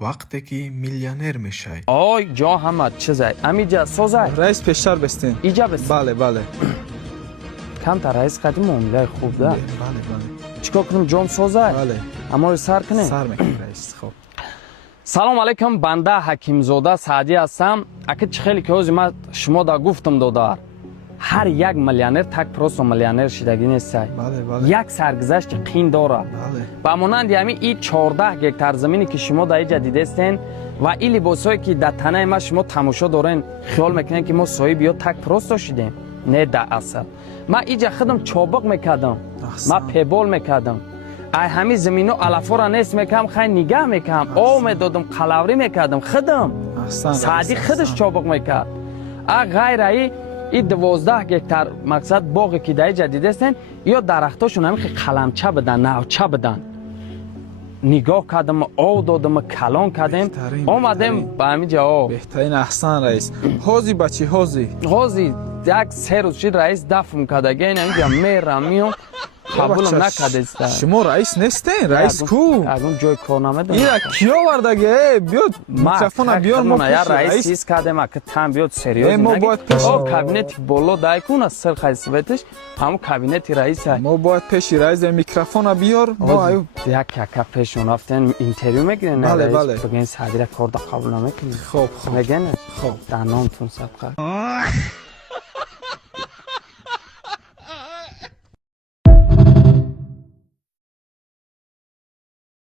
وقتی که میلیونر میشی. آی جا همت چیزای امیجا سوزای رئیس پیشتر بستین. ایجا بس بله بله. کم تا رئیس قدیم معامله خوب ده بله بله. چیکار کنم جام سوزای بله. اما رو سر کنه سر میکنی رئیس. خب. سلام علیکم بنده حکیم زاده سعدی هستم اگه خیلی که اوزی من شما دا گفتم دادار هر یک میلیونر تک پروس میلیونر شدگی نیست بله بله. یک سرگذشت قین داره بله. با مانند همین این 14 هکتار زمینی که شما در اینجا دیدستین و این لباسایی که در تنه ما شما تماشا دارین خیال میکنین که ما صاحب یا تک پروس داشتیم نه در اصل ما اینجا خودم چابق میکردم ما پیبال میکردم ای همین زمینو علفا را نیست میکردم خیلی نگاه میکردم او میدادم قلاوری میکردم خودم سعدی خودش چابق میکرد غیر این 12 هکتار مقصد باغی که در جدید هستن یا درختاشون همین قلمچه بدن نوچه بدن نگاه کردم او دادم کلان کردم آمدم به همین جا بهترین احسن رئیس. حوزی بچی حوزی. حوزی یک 3 روز شد رئیس دفم کرده گین اینجا میرم میام قبولم نکرده است شما رئیس نیستین رئیس کو اون جای کارنامه دارم این کیا وردگه بیاد میکروفون بیار ما رئیس چیز کردم که تام بیاد سریوز ما باید پیش کابینت بالا دایکون از سر خیسبتش همون کابینت رئیس ما باید پیش رئیس میکروفون بیار ما یک پیشون رفتن اینترویو میگیرن بله بله بگین سعدی را کار قبول نمیکنه خب میگن خب در نامتون صدقه